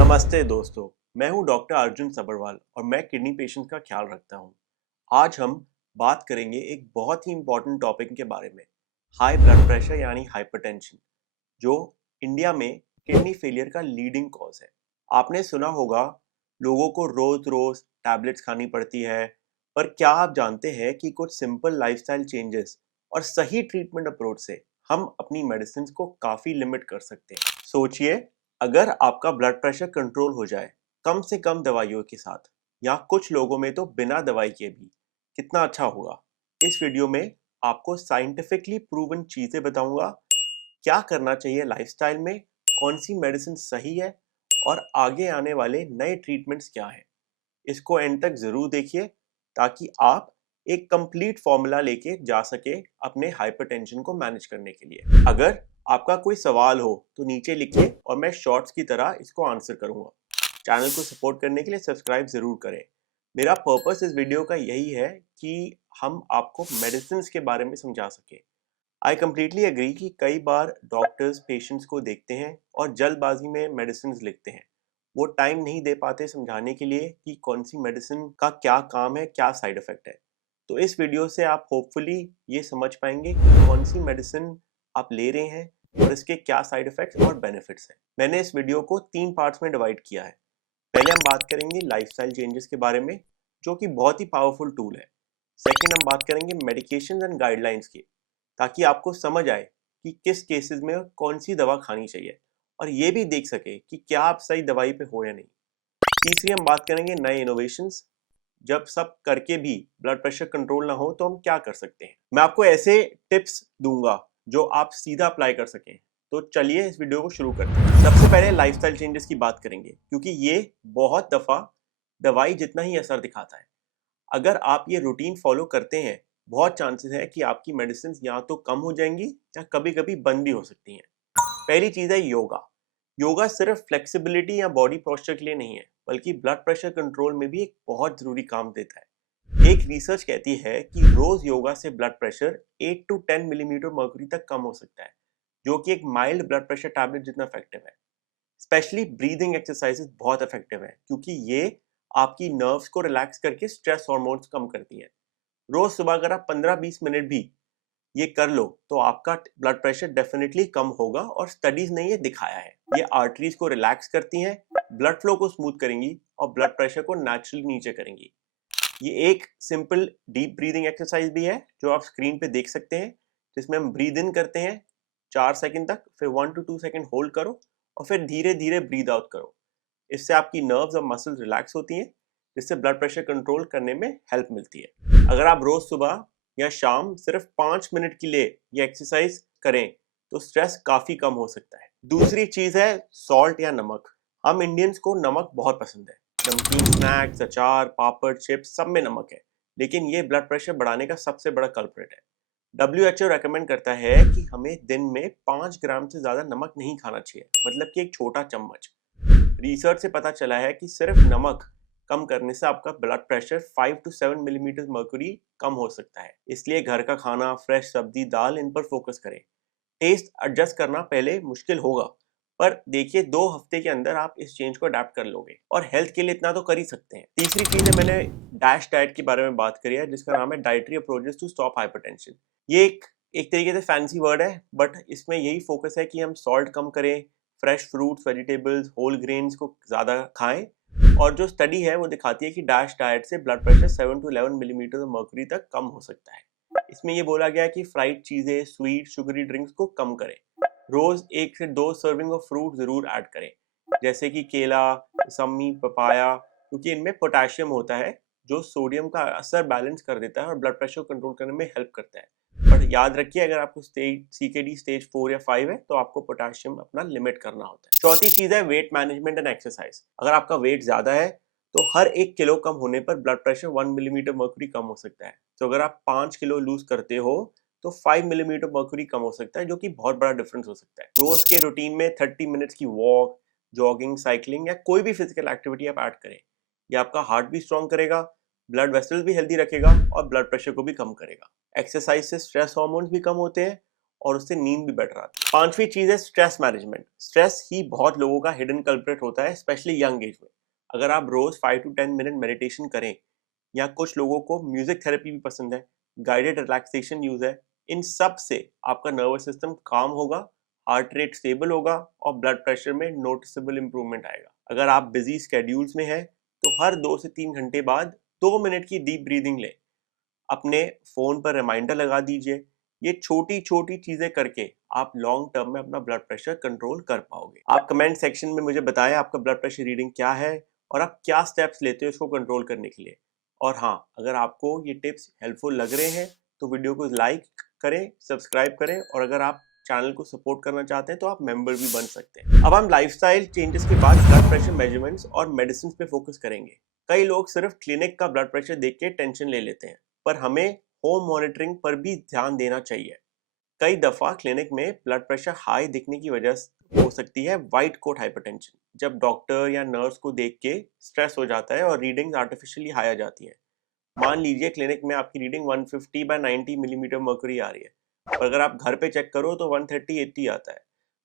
नमस्ते दोस्तों, मैं हूं डॉक्टर अर्जुन सबरवाल और मैं किडनी पेशेंट का ख्याल रखता हूं। आज हम बात करेंगे एक बहुत ही इम्पोर्टेंट टॉपिक के बारे में, हाई ब्लड प्रेशर यानी हाइपरटेंशन, जो इंडिया में किडनी फेलियर का लीडिंग कॉज है। आपने सुना होगा, लोगों को रोज रोज टैबलेट्स खानी पड़ती है, पर क्या आप जानते हैं कि कुछ सिंपल लाइफस्टाइल चेंजेस और सही ट्रीटमेंट अप्रोच से हम अपनी मेडिसिन को काफ़ी लिमिट कर सकते हैं। सोचिए, अगर आपका ब्लड प्रेशर कंट्रोल हो जाए कम से कम दवाइयों के साथ, या कुछ लोगों में तो बिना दवाई के भी, कितना अच्छा होगा। इस वीडियो में आपको साइंटिफिकली प्रूवन चीज़ें बताऊंगा, क्या करना चाहिए लाइफस्टाइल में, कौन सी मेडिसिन सही है और आगे आने वाले नए ट्रीटमेंट्स क्या हैं। इसको एंड तक ज़रूर देखिए, ताकि आप एक कंप्लीट फॉर्मूला लेके जा सके अपने हाइपरटेंशन को मैनेज करने के लिए। अगर आपका कोई सवाल हो तो नीचे लिखिए और मैं शॉर्ट्स की तरह इसको आंसर करूंगा। चैनल को सपोर्ट करने के लिए सब्सक्राइब ज़रूर करें। मेरा पर्पस इस वीडियो का यही है कि हम आपको मेडिसिन के बारे में समझा सकें। आई कम्प्लीटली एग्री कि कई बार डॉक्टर्स पेशेंट्स को देखते हैं और जल्दबाजी में मेडिसिन लिखते हैं। वो टाइम नहीं दे पाते समझाने के लिए कि कौन सी मेडिसिन का क्या काम है, क्या साइड इफ़ेक्ट है। तो इस वीडियो से आप होपफुली ये समझ पाएंगे कि कौन सी मेडिसिन आप ले रहे हैं और इसके क्या साइड इफ़ेक्ट्स और बेनिफिट्स हैं। मैंने इस वीडियो को 3 पार्ट्स में डिवाइड किया है। पहले हम बात करेंगे लाइफस्टाइल चेंजेस के बारे में, जो कि बहुत ही पावरफुल टूल है। सेकंड, हम बात करेंगे मेडिकेशंस एंड गाइडलाइंस की, ताकि आपको समझ आए कि किस केसेस में कौन सी दवा खानी चाहिए, और ये भी देख सके कि क्या आप सही दवाई पे हो या नहीं। तीसरी, हम बात करेंगे नए इनोवेशंस, जब सब करके भी ब्लड प्रेशर कंट्रोल ना हो तो हम क्या कर सकते हैं। मैं आपको ऐसे टिप्स दूंगा जो आप सीधा अप्लाई कर सकें। तो चलिए इस वीडियो को शुरू करते हैं। सबसे पहले लाइफस्टाइल चेंजेस की बात करेंगे, क्योंकि ये बहुत दफ़ा दवाई जितना ही असर दिखाता है। अगर आप ये रूटीन फॉलो करते हैं, बहुत चांसेस है कि आपकी मेडिसिन या तो कम हो जाएंगी या कभी-कभी बंद भी हो सकती हैं। पहली चीज़ है योगा। योगा सिर्फ फ्लेक्सिबिलिटी या बॉडी पोस्चर के लिए नहीं है, बल्कि ब्लड प्रेशर कंट्रोल में भी एक बहुत ज़रूरी काम देता है। एक रिसर्च कहती है कि रोज़ योगा से blood pressure 8 to 10 millimetre mercury तक कम हो सकता है, जो कि एक माइल्ड ब्लड प्रेशर टैबलेट जितना इफेक्टिव है। स्पेशली ब्रीदिंग एक्सरसाइजेस बहुत इफेक्टिव है, क्योंकि ये आपकी नर्व्स को रिलैक्स करके स्ट्रेस हार्मोन्स कम करती हैं। रोज सुबह अगर आप 15-20 मिनट भी ये कर लो तो आपका ब्लड प्रेशर डेफिनेटली कम होगा, और स्टडीज ने ये दिखाया है। ये आर्टरीज को रिलैक्स करती हैं, ब्लड फ्लो को स्मूथ करेंगी और ब्लड प्रेशर को नेचुरली नीचे करेंगी। ये एक सिंपल डीप ब्रीदिंग एक्सरसाइज भी है, जो आप स्क्रीन पे देख सकते हैं, जिसमें हम ब्रीद इन करते हैं 4 सेकंड तक, फिर 1 to 2 सेकंड होल्ड करो और फिर धीरे धीरे ब्रीद आउट करो। इससे आपकी नर्व्स और मसल्स रिलैक्स होती हैं, जिससे ब्लड प्रेशर कंट्रोल करने में हेल्प मिलती है। अगर आप रोज सुबह या शाम सिर्फ 5 मिनट के लिए ये एक्सरसाइज करें तो स्ट्रेस काफ़ी कम हो सकता है। दूसरी चीज़ है सॉल्ट या नमक। हम इंडियंस को नमक बहुत पसंद है। नमकीन स्नैक्स, अचार, पापड़, चिप्स, सब में नमक है, लेकिन ये ब्लड प्रेशर बढ़ाने का सबसे बड़ा कल्प्रिट है। WHO रेकमेंड करता है कि हमें दिन में 5 ग्राम से ज़्यादा नमक नहीं खाना चाहिए, मतलब कि एक छोटा चम्मच। रिसर्च से पता चला है कि सिर्फ नमक कम करने से आपका blood pressure 5 to 7 millimetre mercury कम हो सकता है। इसलिए घर का खाना, फ्रेश सब्जी, दाल, इन पर फोकस करें। टेस्ट एडजस्ट करना पहले मुश्किल होगा, पर देखिए 2 हफ्ते के अंदर आप इस चेंज को अडेप्ट कर लोगे, और हेल्थ के लिए इतना तो कर ही सकते हैं। तीसरी चीज है, मैंने डैश डाइट के बारे में बात करी है, जिसका नाम है dietary approaches to stop hypertension. ये एक तरीके से फैंसी वर्ड है, बट इसमें यही फोकस है कि हम सॉल्ट कम करें, fresh fruits, vegetables, whole grains को ज़्यादा खाएं। और जो स्टडी है वो दिखाती है कि डैश डाइट से blood pressure 7 to 11 millimetre mercury तक कम हो सकता है। इसमें ये बोला गया है कि फ्राइड चीज़ें, स्वीट, शुगरी ड्रिंक्स को कम करें। रोज़ 1 से 2 सर्विंग ऑफ फ्रूट ज़रूर ऐड करें, जैसे कि केला, मौसम्मी, पपाया, क्योंकि इनमें पोटेशियम होता है, जो सोडियम का असर बैलेंस कर देता है और ब्लड प्रेशर कंट्रोल करने में हेल्प करता है। पर याद रखिए, अगर आपको CKD स्टेज 4 या 5 है तो आपको पोटेशियम अपना लिमिट करना होता है। चौथी चीज़ है वेट मैनेजमेंट एंड एक्सरसाइज। अगर आपका वेट ज़्यादा है तो हर 1 किलो कम होने पर ब्लड प्रेशर 1 मिलीमीटर मर्क्यूरी कम हो सकता है। तो अगर आप 5 किलो लूज करते हो तो 5 मिलीमीटर मर्क्यूरी कम हो सकता है, जो कि बहुत बड़ा डिफरेंस हो सकता है। रोज के रूटीन में 30 मिनट्स की वॉक, जॉगिंग, साइकिलिंग या कोई भी फिजिकल एक्टिविटी आप ऐड करें। ये आपका हार्ट भी स्ट्रॉन्ग करेगा, ब्लड वेसल्स भी हेल्दी रखेगा और ब्लड प्रेशर को भी कम करेगा। एक्सरसाइज से स्ट्रेस हार्मोन्स भी कम होते हैं और उससे नींद भी बेटर आती है। पांचवी चीज है स्ट्रेस मैनेजमेंट। स्ट्रेस ही बहुत लोगों का हिडन कल्प्रिट होता है, स्पेशली यंग एज में। अगर आप रोज 5 to 10 मिनट मेडिटेशन करें, या कुछ लोगों को म्यूजिक थेरेपी भी पसंद है, गाइडेड रिलैक्सेशन यूज है, इन सब से आपका नर्वस सिस्टम काम होगा, हार्ट रेट स्टेबल होगा और ब्लड प्रेशर में नोटिसेबल इंप्रूवमेंट आएगा। अगर आप बिजी स्केड्यूल्स में हैं तो हर 2 से 3 घंटे बाद 2 मिनट की डीप ब्रीदिंग लें। अपने फोन पर रिमाइंडर लगा दीजिए। ये छोटी छोटी चीजें करके आप लॉन्ग टर्म में अपना ब्लड प्रेशर कंट्रोल कर पाओगे। आप कमेंट सेक्शन में मुझे बताएं आपका ब्लड प्रेशर रीडिंग क्या है और आप क्या स्टेप्स लेते हो इसको कंट्रोल करने के लिए। और हाँ, अगर आपको ये टिप्स हेल्पफुल लग रहे हैं तो वीडियो को लाइक करें, सब्सक्राइब करें, और अगर आप चैनल को सपोर्ट करना चाहते हैं तो आप मेंबर भी बन सकते हैं। अब हम लाइफस्टाइल चेंजेस के बाद ब्लड प्रेशर मेजरमेंट्स और मेडिसिन पे फोकस करेंगे। कई लोग सिर्फ क्लिनिक का ब्लड प्रेशर देख के टेंशन ले लेते हैं, पर हमें होम मॉनिटरिंग पर भी ध्यान देना चाहिए। कई दफा क्लिनिक में ब्लड प्रेशर हाई दिखने की वजह हो सकती है वाइट कोट हाइपरटेंशन, जब डॉक्टर या नर्स को देख के स्ट्रेस हो जाता है और रीडिंग्स आर्टिफिशियली हाई आ जाती है। मान लीजिए क्लिनिक में आपकी रीडिंग 150/90 मिलीमीटर मर्क्यूरी आ रही है, और अगर आप घर पे चेक करो तो 130/80 आता है,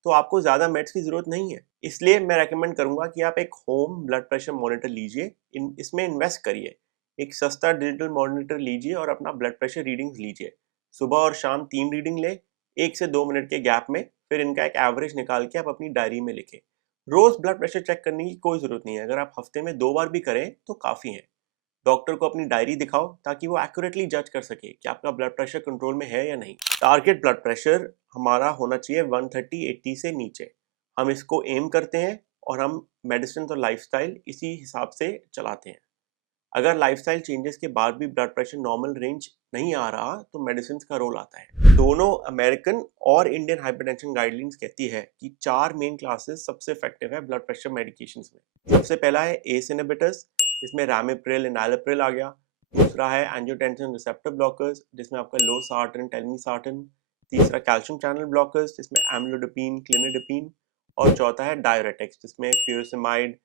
तो आपको ज़्यादा मेड्स की ज़रूरत नहीं है। इसलिए मैं रेकमेंड करूंगा कि आप एक होम ब्लड प्रेशर मॉनिटर लीजिए, इसमें इन्वेस्ट करिए। एक सस्ता डिजिटल मॉनिटर लीजिए और अपना ब्लड प्रेशर रीडिंग्स लीजिए। सुबह और शाम 3 रीडिंग ले, 1 से 2 मिनट के गैप में, फिर इनका एक एवरेज निकाल के आप अपनी डायरी में लिखें। रोज ब्लड प्रेशर चेक करने की कोई ज़रूरत नहीं है, अगर आप हफ्ते में 2 बार भी करें तो काफ़ी है। डॉक्टर को अपनी डायरी दिखाओ ताकि वो एक्यूरेटली जज कर सके कि आपका ब्लड प्रेशर कंट्रोल में है या नहीं। टारगेट ब्लड प्रेशर हमारा होना चाहिए 130/80 से नीचे। हम इसको एम करते हैं और हम मेडिसिन और लाइफस्टाइल इसी हिसाब से चलाते हैं। अगर लाइफस्टाइल चेंजेस के बाद भी ब्लड प्रेशर नॉर्मल रेंज नहीं आ रहा तो मेडिसिन का रोल आता है। दोनों अमेरिकन और इंडियन हाइपरटेंशन गाइडलाइंस कहती है कि 4 मेन क्लासेस सबसे इफेक्टिव है ब्लड प्रेशर मेडिकेशंस में। सबसे पहला है एस इनहिबिटर्स, जिसमें रैमिप्रिल एनालिप्रिल आ गया। दूसरा है एंजियोटेंसिन रिसेप्टर ब्लॉकर्स, जिसमें आपका लोसार्टन टेलमिसार्टन। तीसरा कैल्शियम चैनल ब्लॉकर्स, जिसमें एम्लोडिपिन क्लिनिडिपिन। और चौथा है डायरेटिक्स, जिसमें फ्यूरोसेमाइड,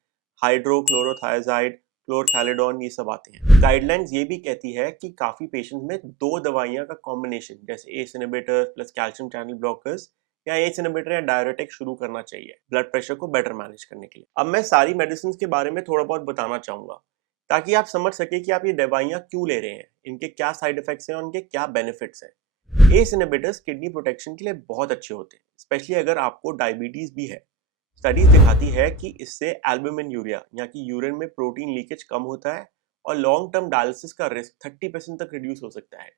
हाइड्रोक्लोरोथायाजाइड, क्लोरथैलिडोन, ये सब आते हैं। गाइडलाइंस ये भी कहती है कि काफी पेशेंट्स में 2 दवाइयां का कॉम्बिनेशन, जैसे ACE inhibitor plus calcium channel blockers या एस इनहिबिटर या डायरेटिक शुरू करना चाहिए ब्लड प्रेशर को बेटर मैनेज करने के लिए। अब मैं सारी मेडिसिन के बारे में थोड़ा बहुत बताना चाहूंगा, ताकि आप समझ सके कि आप ये दवाइयां क्यों ले रहे हैं, इनके क्या साइड इफेक्ट्स हैं और उनके क्या बेनिफिट्स हैं। एस इनहिबिटर्स किडनी प्रोटेक्शन के लिए बहुत अच्छे होते हैं, स्पेशली अगर आपको डायबिटीज भी है। स्टडीज दिखाती है कि इससे एल्बुमिन यूरिया या कि यूरिन में प्रोटीन लीकेज कम होता है और लॉन्ग टर्म डायलिसिस का रिस्क 30% तक रिड्यूस हो सकता है।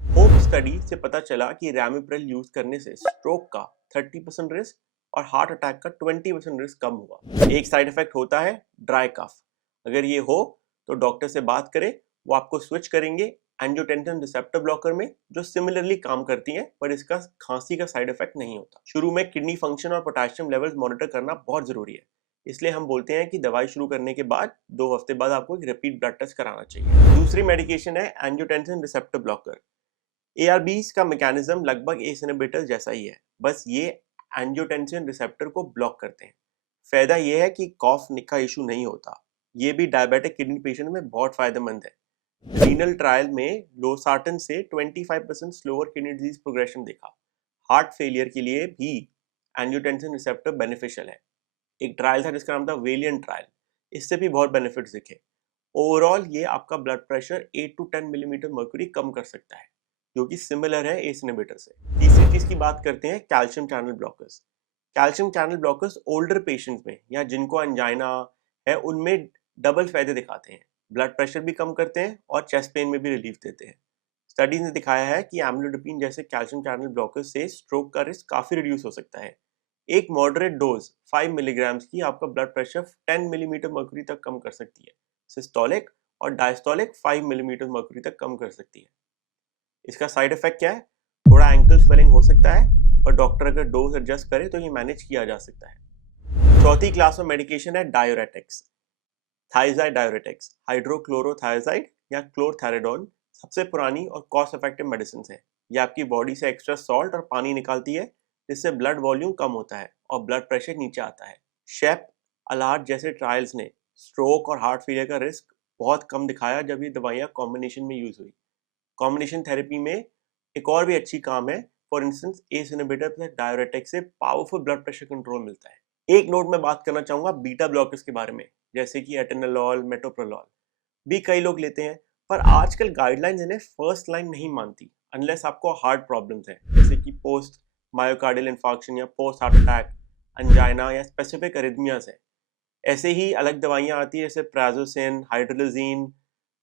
होप स्टडी से पता चला कि रैमिप्रिल यूज करने से स्ट्रोक का 30% रिस्क और हार्ट अटैक का 20% रिस्क कम हुआ। एक साइड इफेक्ट होता है ड्राई कफ। अगर ये हो तो डॉक्टर से बात करें, वो आपको स्विच करेंगे एंजियोटेंसिन रिसेप्टर ब्लॉकर में, जो सिमिलरली काम करती हैं, पर इसका खांसी का साइड इफेक्ट नहीं होता। शुरू में किडनी फंक्शन और पोटेशियम लेवल्स मॉनिटर करना बहुत जरूरी है, इसलिए हम बोलते हैं कि दवाई शुरू करने के बाद 2 हफ्ते बाद आपको एक रिपीट ब्लड टेस्ट कराना चाहिए। दूसरी मेडिकेशन है एंजियोटेंसिन रिसेप्टर ब्लॉकर। एआरबीज का मैकेनिज्म लगभग एस इनहिबिटर जैसा ही है, बस ये एंजियोटेंसिन रिसेप्टर को ब्लॉक करते हैं। फायदा ये है कि कॉफ का इशू नहीं होता। ये भी डायबिटिक किडनी पेशेंट में बहुत फायदेमंद है। रीनल ट्रायल में लोसार्टन से 25% स्लोअर किडनी डिजीज प्रोग्रेशन देखा। हार्ट फेलियर के लिए भी एंजियोटेंसिन रिसेप्टर बेनिफिशियल है। एक ट्रायल था जिसका नाम था वेलियंट ट्रायल, इससे भी बहुत बेनिफिट्स दिखे। ओवरऑल ये आपका blood pressure 8 to 10 millimetre mercury कम कर सकता है, जो कि सिमिलर है एस इनहिबिटर से। तीसरी चीज की बात करते हैं calcium channel blockers. Calcium channel blockers older patients में या जिनको एंजाइना है उनमें डबल फायदे दिखाते हैं। ब्लड प्रेशर भी कम करते हैं और चेस्ट पेन में भी रिलीफ देते हैं। स्टडीज ने दिखाया है कि एम्लोडिपिन जैसे कैल्शियम चैनल ब्लॉकर्स से स्ट्रोक का रिस्क काफी रिड्यूस हो सकता है। एक मॉडरेट डोज 5 मिलीग्राम्स की आपका ब्लड प्रेशर 10 मिलीमीटर मर्क्यूरी तक कम कर सकती है। सिस्टोलिक और डायस्टोलिक 5 मिलीमीटर मर्क्यूरी तक कम कर सकती है। इसका साइड इफेक्ट क्या है? थोड़ा एंकल स्वेलिंग हो सकता है, पर डॉक्टर अगर डोज एडजस्ट करे तो ये मैनेज किया जा सकता है। चौथी क्लास में मेडिकेशन है डायोरेटिक्स। थाइजाइड डायोरेटिक्स, हाइड्रोक्लोरोथायाजाइड या क्लोरथैलिडोन सबसे पुरानी और कॉस्ट इफेक्टिव मेडिसिन है। ये आपकी बॉडी से एक्स्ट्रा सॉल्ट और पानी निकालती है, जिससे ब्लड वॉल्यूम कम होता है और ब्लड प्रेशर नीचे आता है। शेप अलार्ट जैसे ट्रायल्स ने स्ट्रोक और हार्ट फेलियर का रिस्क बहुत कम दिखाया जब ये दवाइयाँ कॉम्बिनेशन में यूज हुई। कॉम्बिनेशन थेरेपी में एक और भी अच्छी काम है for instance ACE inhibitor plus diuretic से पावरफुल ब्लड प्रेशर कंट्रोल मिलता है। एक नोट में बात करना चाहूंगा बीटा ब्लॉकर्स के बारे में, जैसे कि एटेनोलॉल, मेटोप्रोलॉल भी कई लोग लेते हैं, पर आजकल गाइडलाइंस इन्हें फर्स्ट लाइन नहीं मानती अनलेस आपको हार्ट प्रॉब्लम्स हैं, जैसे कि पोस्ट मायोकार्डियल इंफार्क्शन या पोस्ट हार्ट अटैक, अंजाइना या स्पेसिफिक अरिथमियास है। ऐसे ही अलग दवाइयां आती है जैसे प्राजोसिन, हाइड्रोलिजीन,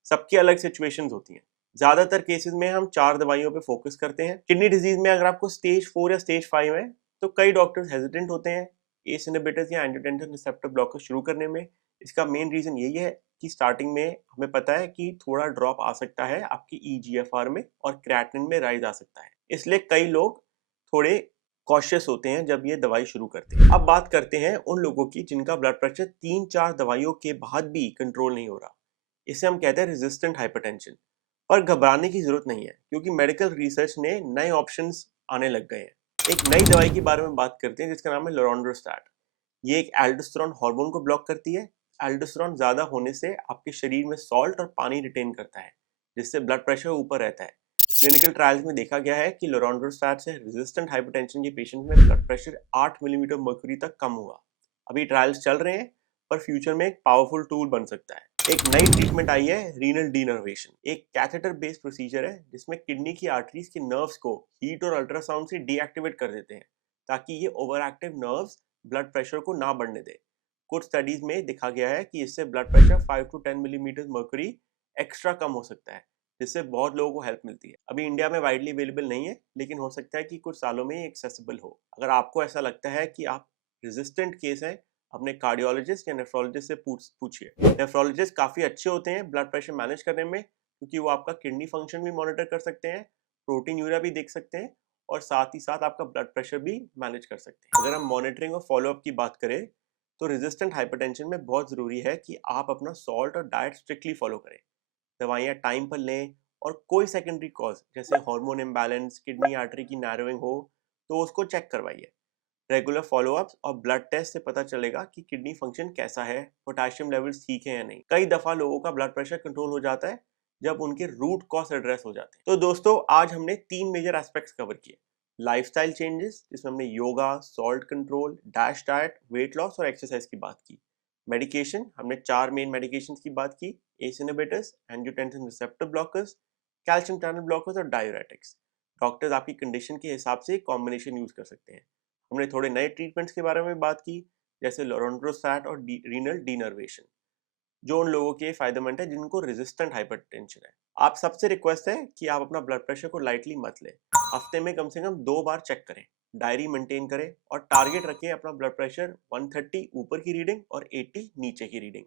सबकी अलग सिचुएशंस होती हैं। ज्यादातर केसेस में हम 4 दवाइयों पे फोकस करते हैं। किडनी डिजीज में अगर आपको स्टेज 4 या स्टेज 5 है तो कई डॉक्टर्स हेजिटेंट होते हैं एस इनहिबिटर्स या एंजियोटेंसिन रिसेप्टर ब्लॉकर शुरू करने में। इसका मेन रीजन यही है कि स्टार्टिंग में हमें पता है कि थोड़ा ड्रॉप आ सकता है आपकी ईजीएफआर में और क्रिएटिनिन में राइज आ सकता है, इसलिए कई लोग थोड़े कॉशियस होते हैं जब ये दवाई शुरू करते हैं। अब बात करते हैं उन लोगों की जिनका ब्लड प्रेशर 3-4 दवाइयों के बाद भी कंट्रोल नहीं हो रहा। इसे हम कहते हैं रेजिस्टेंट हाइपरटेंशन। पर घबराने की जरूरत नहीं है, क्योंकि मेडिकल रिसर्च ने नए ऑप्शंस आने लग गए हैं। एक नई दवाई के बारे में बात करते हैं जिसका नाम है लोरोंडोस्टैट। ये एक एल्डोस्टेरोन हार्मोन को ब्लॉक करती है। एल्डोस्टेरोन ज्यादा होने से आपके शरीर में सॉल्ट और पानी रिटेन करता है, जिससे ब्लड प्रेशर ऊपर रहता है। क्लिनिकल ट्रायल्स में देखा गया है कि लोरोंडोस्टैट से रेजिस्टेंट हाइपरटेंशन के पेशेंट में ब्लड प्रेशर 8 मिलीमीटर मर्क्यूरी तक कम हुआ। अभी ट्रायल्स चल रहे हैं, पर फ्यूचर में एक पावरफुल टूल बन सकता है। एक नई ट्रीटमेंट आई है रीनल डीनर्वेशन। एक कैथेटर बेस्ड प्रोसीजर है जिसमें किडनी की आर्टरीज के नर्व्स को हीट और अल्ट्रासाउंड से डीएक्टिवेट कर देते हैं, ताकि ये over active nerves blood pressure को ना बढ़ने दे। कुछ स्टडीज में देखा गया है कि इससे blood pressure 5 to 10 millimetre mercury extra कम हो सकता है, जिससे बहुत लोगों को हेल्प मिलती है। अभी इंडिया में वाइडली अवेलेबल नहीं है, लेकिन हो सकता है कि कुछ सालों में एक्सेसिबल हो। अगर आपको ऐसा लगता है कि आप रेजिस्टेंट केस है, अपने कार्डियोलॉजिस्ट या नेफ्रोलॉजिस्ट से पूछिए। नेफ्रोलॉजिस्ट काफ़ी अच्छे होते हैं ब्लड प्रेशर मैनेज करने में, क्योंकि वो आपका किडनी फंक्शन भी मॉनिटर कर सकते हैं, प्रोटीन यूरिया भी देख सकते हैं, और साथ ही साथ आपका ब्लड प्रेशर भी मैनेज कर सकते हैं। अगर हम मॉनिटरिंग और फॉलोअप की बात करें तो रेजिस्टेंट हाइपरटेंशन में बहुत ज़रूरी है कि आप अपना सॉल्ट और डाइट स्ट्रिक्टली फॉलो करें, दवाइयाँ टाइम पर लें, और कोई सेकेंडरी कॉज जैसे हार्मोन इम्बैलेंस, किडनी आर्टरी की नैरोइंग हो तो उसको चेक करवाइए। रेगुलर फॉलोअप्स और ब्लड टेस्ट से पता चलेगा कि किडनी फंक्शन कैसा है, पोटेशियम लेवल्स ठीक है या नहीं। कई दफा लोगों का ब्लड प्रेशर कंट्रोल हो जाता है जब उनके रूट कॉज एड्रेस हो जाते हैं। तो दोस्तों, आज हमने 3 मेजर एस्पेक्ट्स कवर किए। लाइफस्टाइल चेंजेस, जिसमें हमने yoga, salt control, dash diet, weight loss और एक्सरसाइज की बात की। मेडिकेशन, हमने 4 मेन मेडिकेशन की बात की: S inhibitors, angiotensin receptor blockers, calcium channel blockers और डायूरेटिक्स। डॉक्टर्स आपकी कंडीशन के हिसाब से कॉम्बिनेशन यूज कर सकते हैं। हमने थोड़े नए ट्रीटमेंट्स के बारे में बात की, जैसे लोरोंडोस्टैट और रीनल डीनर्वेशन, जो उन लोगों के लिए फायदेमंद है जिनको रेजिस्टेंट हाइपरटेंशन है। आप सबसे रिक्वेस्ट है कि आप अपना ब्लड प्रेशर को लाइटली मत लें। हफ्ते में कम से कम 2 बार चेक करें, डायरी मेंटेन करें, और टारगेट रखें अपना ब्लड प्रेशर 130 ऊपर की रीडिंग और 80 नीचे की रीडिंग।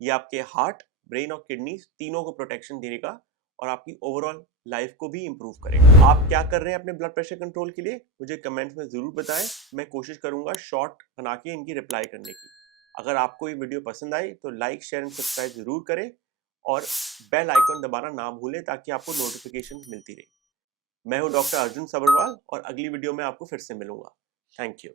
ये आपके हार्ट, ब्रेन और किडनीज तीनों को प्रोटेक्शन देगा और आपकी ओवरऑल लाइफ को भी इम्प्रूव करेगा। आप क्या कर रहे हैं अपने ब्लड प्रेशर कंट्रोल के लिए, मुझे कमेंट्स में ज़रूर बताएं। मैं कोशिश करूंगा शॉर्ट बना के इनकी रिप्लाई करने की। अगर आपको ये वीडियो पसंद आई तो लाइक, शेयर एंड सब्सक्राइब जरूर करें, और बेल आइकन दबाना ना भूलें ताकि आपको नोटिफिकेशन मिलती रहे। मैं हूं डॉक्टर अर्जुन सब्रवाल, और अगली वीडियो में आपको फिर से मिलूंगा। Thank you.